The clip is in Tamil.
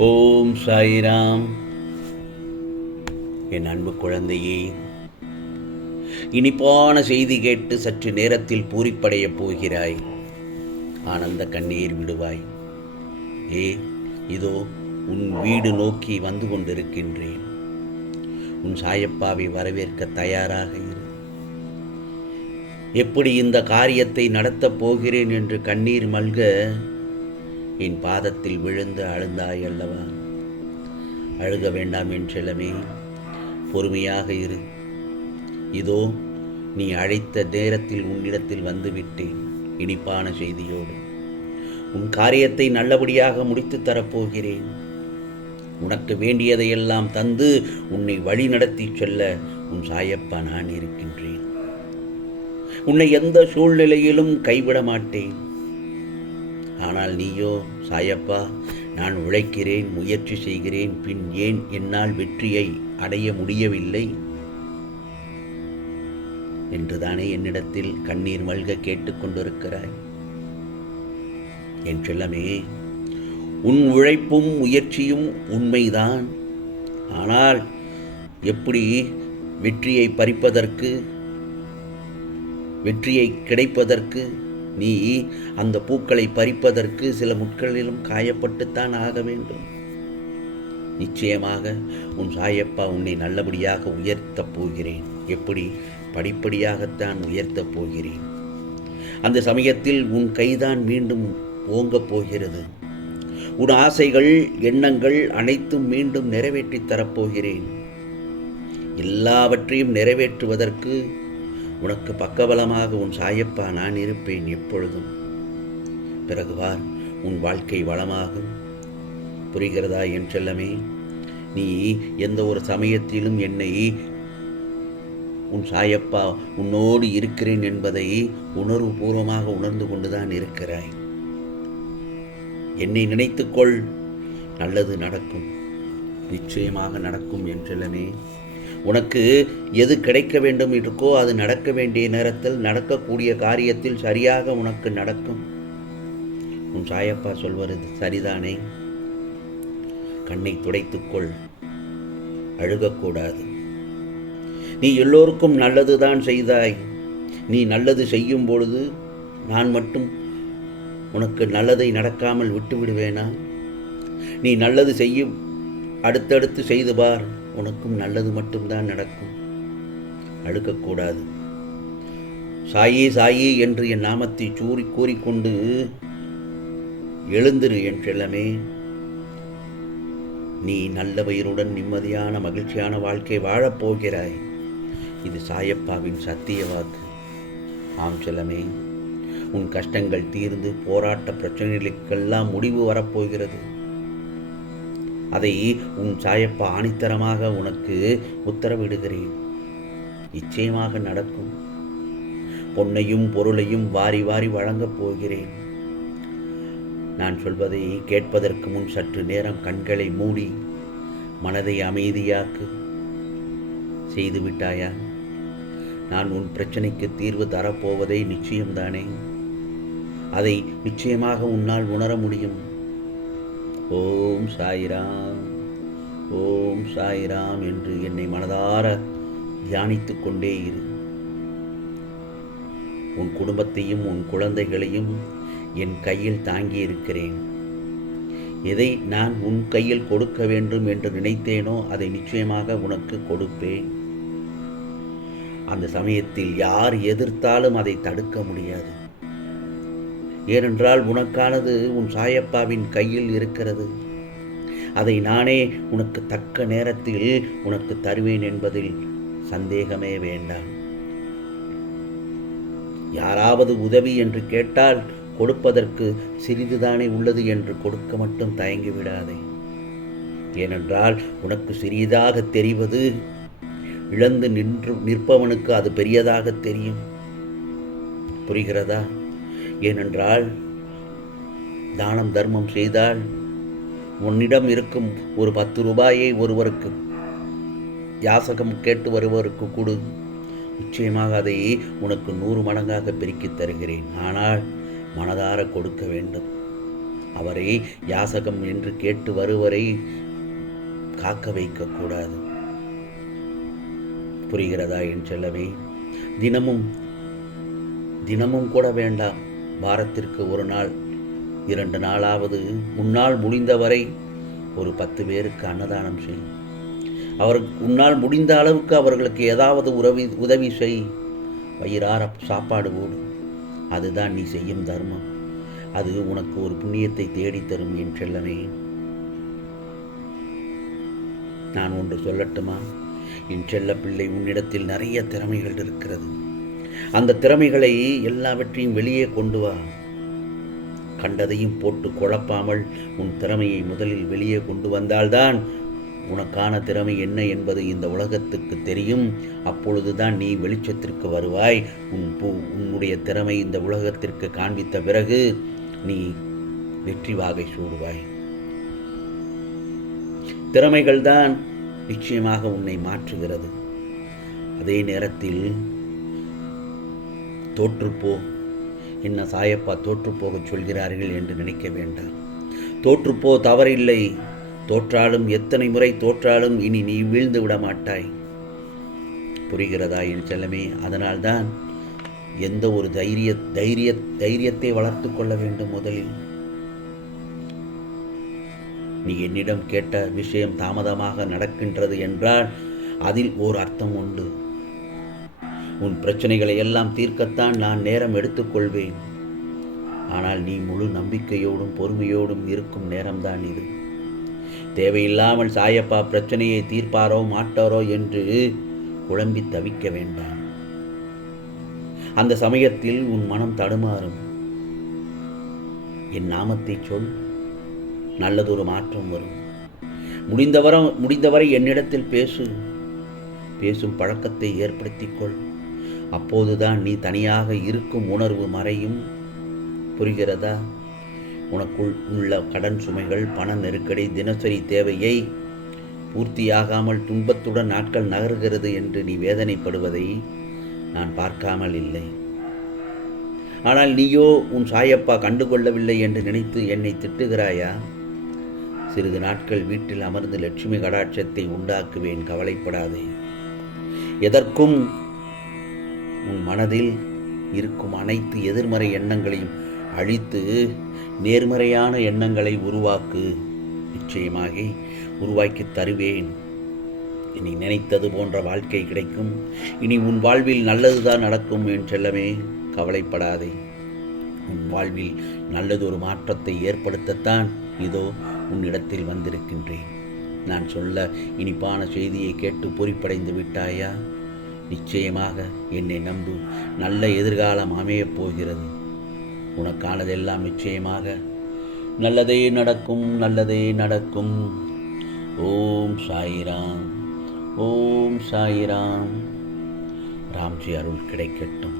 ஓம் சாய்ராம். என் அன்பு குழந்தையே, இனிப்பான செய்தி கேட்டு சற்று நேரத்தில் பூரிப்படையப் போகிறாய். ஆனந்த கண்ணீர் விடுவாய். இதோ உன் வீடு நோக்கி வந்து கொண்டிருக்கின்றேன். உன் சாயப்பாவை வரவேற்க தயாராக இரு. எப்படி இந்த காரியத்தை நடத்தப் போகிறேன் என்று கண்ணீர் மல்க என் பாதத்தில் விழுந்து அழுந்தாய் அல்லவா? அழுக வேண்டாம் என் செல்லமே, பொறுமையாக இரு. இதோ நீ அழைத்த நேரத்தில் உன்னிடத்தில் வந்துவிட்டேன், இனிப்பான செய்தியோடு. உன் காரியத்தை நல்லபடியாக முடித்து தரப்போகிறேன். உனக்கு வேண்டியதையெல்லாம் தந்து உன்னை வழி நடத்தி செல்ல உன் சாயப்பா நான் இருக்கின்றேன். உன்னை எந்த சூழ்நிலையிலும் கைவிட மாட்டேன். ஆனால் நீயோ, சாயப்பா, நான் உழைக்கிறேன், முயற்சி செய்கிறேன், பின் ஏன் என்னால் வெற்றியை அடைய முடியவில்லை என்றுதானே என்னிடத்தில் கண்ணீர் மல்க கேட்டுக்கொண்டிருக்கிறாய். என் செல்லமே, உன் உழைப்பும் முயற்சியும் உண்மைதான். ஆனால் எப்படி வெற்றியை கிடைப்பதற்கு நீ அந்த பூக்களை பறிப்பதற்கு சில முட்களிலும் காயப்பட்டுத்தான் ஆக வேண்டும். நிச்சயமாக உன் சாயப்பா உன்னை நல்லபடியாக உயர்த்தப் போகிறேன். எப்படி? படிப்படியாகத்தான் உயர்த்தப் போகிறேன். அந்த சமயத்தில் உன் கைதான் மீண்டும் ஓங்கப் போகிறது. உன் ஆசைகள், எண்ணங்கள் அனைத்தும் மீண்டும் நிறைவேற்றித் தரப்போகிறேன். எல்லாவற்றையும் நிறைவேற்றுவதற்கு உனக்கு பக்கபலமாக உன் சாயப்பா நான் இருப்பேன் எப்பொழுதும். பிறகுவார் உன் வாழ்க்கை வளமாகும். புரிகிறதா என் செல்லமே? நீ எந்த ஒரு சமயத்திலும் என்னை, உன் சாயப்பா உன்னோடு இருக்கிறேன் என்பதை உணர்வுபூர்வமாக உணர்ந்து கொண்டுதான் இருக்கிறாய். என்னை நினைத்துக்கொள், நல்லது நடக்கும், நிச்சயமாக நடக்கும் என் செல்லமே. உனக்கு எது கிடைக்க வேண்டும் இருக்கோ அது நடக்க வேண்டிய நேரத்தில், நடக்கக்கூடிய காரியத்தில் சரியாக உனக்கு நடக்கும். உன் சாயப்பா சொல்வது சரிதானே? கண்ணை துடைத்துக்கொள், அழுகக்கூடாது. நீ எல்லோருக்கும் நல்லதுதான் செய்தாய். நீ நல்லது செய்யும் பொழுது நான் மட்டும் உனக்கு நல்லதை நடக்காமல் விட்டு விடுவேனா? நீ நல்லது செய்யும் அடுத்தடுத்து செய்து பார், உனக்கும் நல்லது மட்டும்தான் நடக்கும். அழுக்கக்கூடாது. சாயி சாயி என்று என் நாமத்தை கூறிக்கொண்டு எழுந்திரு என் செல்லமே. நீ நல்ல வயிறுடன் நிம்மதியான மகிழ்ச்சியான வாழ்க்கை வாழப்போகிறாய். இது சாயப்பாவின் சத்திய வாக்கு. ஆம் செல்லமே, உன் கஷ்டங்கள் தீர்ந்து போராட்ட பிரச்சனைகளுக்கெல்லாம் முடிவு வரப்போகிறது. அதை உன் சாயப்பா ஆணித்தரமாக உனக்கு உத்தரவிடுகிறேன். நிச்சயமாக நடக்கும். பொன்னையும் பொருளையும் வாரி வாரி வழங்கப் போகிறேன். நான் சொல்வதை கேட்பதற்கு முன் சற்று நேரம் கண்களை மூடி மனதை அமைதியாக்கு. செய்துவிட்டாயா? நான் உன் பிரச்சனைக்கு தீர்வு தரப்போவதை நிச்சயம்தானே? அதை நிச்சயமாக உன்னால் உணர முடியும். ஓம் சாய்ராம், ஓம் சாய்ராம் என்று என்னை மனதார தியானித்துக் கொண்டே இரு. உன் குடும்பத்தையும் உன் குழந்தைகளையும் என் கையில் தாங்கி இருக்கிறேன். எதை நான் உன் கையில் கொடுக்க வேண்டும் என்று நினைத்தேனோ அதை நிச்சயமாக உனக்கு கொடுப்பேன். அந்த சமயத்தில் யார் எதிர்த்தாலும் அதை தடுக்க முடியாது. ஏனென்றால் உனக்கானது உன் சாயப்பாவின் கையில் இருக்கிறது. அதை நானே உனக்கு தக்க நேரத்தில் உனக்கு தருவேன் என்பதில் சந்தேகமே வேண்டாம். யாராவது உதவி என்று கேட்டால் கொடுப்பதற்கு சிறிதுதானே உள்ளது என்று கொடுக்க மட்டும் தயங்கி விடாதே. ஏனென்றால் உனக்கு சிறியதாக தெரிவது இழந்து நிற்பவனுக்கு அது பெரியதாக தெரியும். புரிகிறதா? ஏனென்றால் தானம் தர்மம் செய்தால் உன்னிடம் இருக்கும் ஒரு 10 ரூபாயை ஒருவருக்கு யாசகம் கேட்டு வருவருக்கு கொடு. நிச்சயமாக அதை உனக்கு 100 மடங்காக பெருக்கித் தருகிறேன். ஆனால் மனதார கொடுக்க வேண்டும். அவரை யாசகம் என்று கேட்டு வருவரை காக்க வைக்கக்கூடாது. புரிகிறதா என் செல்லவே? தினமும் தினமும் கூட வேண்டாம், வாரத்திற்கு ஒரு நாள் 2 நாளாவது உன்னால் முடிந்தவரை ஒரு 10 பேருக்கு அன்னதானம் செய். உன்னால் முடிந்த அளவுக்கு அவர்களுக்கு ஏதாவது உதவி செய். வயிறார சாப்பாடு போடு. அதுதான் நீ செய்யும் தர்மம். அது உனக்கு ஒரு புண்ணியத்தை தேடித்தரும் என் செல்லமே. நான் ஒன்று சொல்லட்டுமா? என் செல்ல பிள்ளை, உன்னிடத்தில் நிறைய திறமைகள் இருக்கிறது. அந்த திறமைகளை எல்லாவற்றையும் வெளியே கொண்டு வா. கண்டதையும் போட்டு குழப்பாமல் உன் திறமையை முதலில் வெளியே கொண்டு வந்தால்தான் உனக்கான திறமை என்ன என்பது இந்த உலகத்துக்கு தெரியும். அப்பொழுதுதான் நீ வெளிச்சத்திற்கு வருவாய். உன்னுடைய திறமை இந்த உலகத்திற்கு காண்பித்த பிறகு நீ வெற்றி வாகை சூடுவாய். திறமைகள்தான் நிச்சயமாக உன்னை மாற்றுகிறது. அதே நேரத்தில் தோற்றுப்போ, என்ன சாயப்பா தோற்றுப்போகச் சொல்கிறார்கள் என்று நினைக்க வேண்டாம். தோற்றுப்போ, தவறில்லை. தோற்றாலும், எத்தனை முறை தோற்றாலும் இனி நீ வீழ்ந்து விட மாட்டாய். புரிகிறதா என் செல்லமே? அதனால்தான் எந்த ஒரு தைரியத்தை வளர்த்து கொள்ள வேண்டும். முதலில் நீ என்னிடம் கேட்ட விஷயம் தாமதமாக நடக்கின்றது என்றால் அதில் ஓர் அர்த்தம் உண்டு. உன் பிரச்சனைகளை எல்லாம் தீர்க்கத்தான் நான் நேரம் எடுத்துக்கொள்வேன். ஆனால் நீ முழு நம்பிக்கையோடும் பொறுமையோடும் இருக்கும் நேரம்தான் இது. தேவையில்லாமல் சாயப்பா பிரச்சனையை தீர்ப்பாரோ மாட்டாரோ என்று குழம்பி தவிக்க வேண்டாம். அந்த சமயத்தில் உன் மனம் தடுமாறும். என் நாமத்தை சொல், நல்லதொரு மாற்றம் வரும். முடிந்தவரை என்னிடத்தில் பேசும் பழக்கத்தை ஏற்படுத்திக்கொள். அப்போதுதான் நீ தனியாக இருக்கும் உணர்வு மறையும். புரிகிறதா? உனக்குள் உள்ள கடன் சுமைகள், பண நெருக்கடி, தினசரி தேவையை பூர்த்தியாகாமல் துன்பத்துடன் நாட்கள் நகர்கிறது என்று நீ வேதனைப்படுவதை நான் பார்க்காமல் இல்லை. ஆனால் நீயோ உன் சாயப்பா கண்டுகொள்ளவில்லை என்று நினைத்து என்னை திட்டுகிறாயா? சிறிது நாட்கள் வீட்டில் அமர்ந்து லட்சுமி கடாட்சத்தை உண்டாக்குவேன், கவலைப்படாதே. எதற்கும் உன் மனதில் இருக்கும் அனைத்து எதிர்மறை எண்ணங்களையும் அழித்து நேர்மறையான எண்ணங்களை உருவாக்கு. நிச்சயமாக உருவாக்கி தருவேன். இனி நினைத்தது போன்ற வாழ்க்கை கிடைக்கும். இனி உன் வாழ்வில் நல்லதுதான் நடக்கும் என் செல்லமே, கவலைப்படாதே. உன் வாழ்வில் நல்லதொரு மாற்றத்தை ஏற்படுத்தத்தான் இதோ உன்னிடத்தில் வந்திருக்கின்றேன். நான் சொல்ல இனிப்பான செய்தியை கேட்டு பொறிப்படைந்து விட்டாயா? நிச்சயமாக என்னை நம்பு, நல்ல எதிர்காலம் அமையப் போகிறது. உனக்கானதெல்லாம் நிச்சயமாக நல்லதே நடக்கும், நல்லதே நடக்கும். ஓம் சாயிராம், ஓம் சாயிராம். ராம்ஜி அருள் கிடைக்கட்டும்.